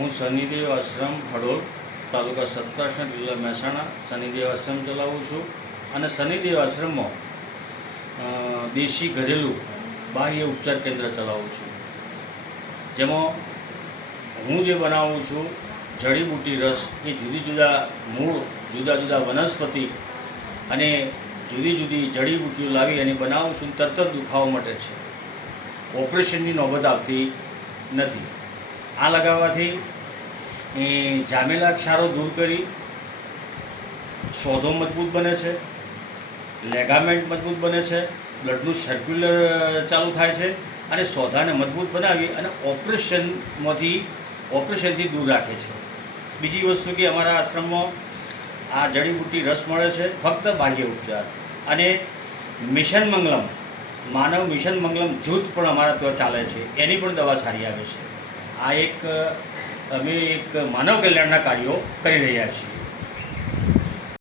હું શનિદેવ આશ્રમ હડોલ તાલુકા સત્તાસણ જિલ્લા મહેસાણા શનિદેવ આશ્રમ ચલાવું છું અને શનિદેવ આશ્રમમાં દેશી ઘરેલું બાહ્ય ઉપચાર કેન્દ્ર ચલાવું છું. જેમાં હું જે બનાવું છું જડીબુટ્ટી રસ, એ જુદી જુદા મૂળ, જુદા જુદા વનસ્પતિ અને જુદી જુદી જડીબુટ્ટીઓ લાવી અને બનાવું છું, તરત જ દુખાવા માટે છે. ઓપરેશનની નોબત આવતી નથી. આ લગાવવાથી જામેલા ક્ષારો દૂર કરી સોધો મજબૂત બને છે, લેગામેન્ટ મજબૂત બને છે, બ્લડનું સર્ક્યુલર ચાલુ થાય છે અને સોધાને મજબૂત બનાવી અને ઓપરેશનમાંથી, ઓપરેશનથી દૂર રાખે છે. બીજી વસ્તુ કે અમારા આશ્રમમાં આ જડીબુટ્ટી રસ મળે છે, ફક્ત બાહ્ય ઉપચાર અને મિશન મંગલમ, માનવ મિશન મંગલમ જૂથ પણ અમારા ત્યાં ચાલે છે, એની પણ દવા સારી આવે છે. આ એક અમે એક માનવ કલ્યાણના કાર્યો કરી રહ્યા છીએ.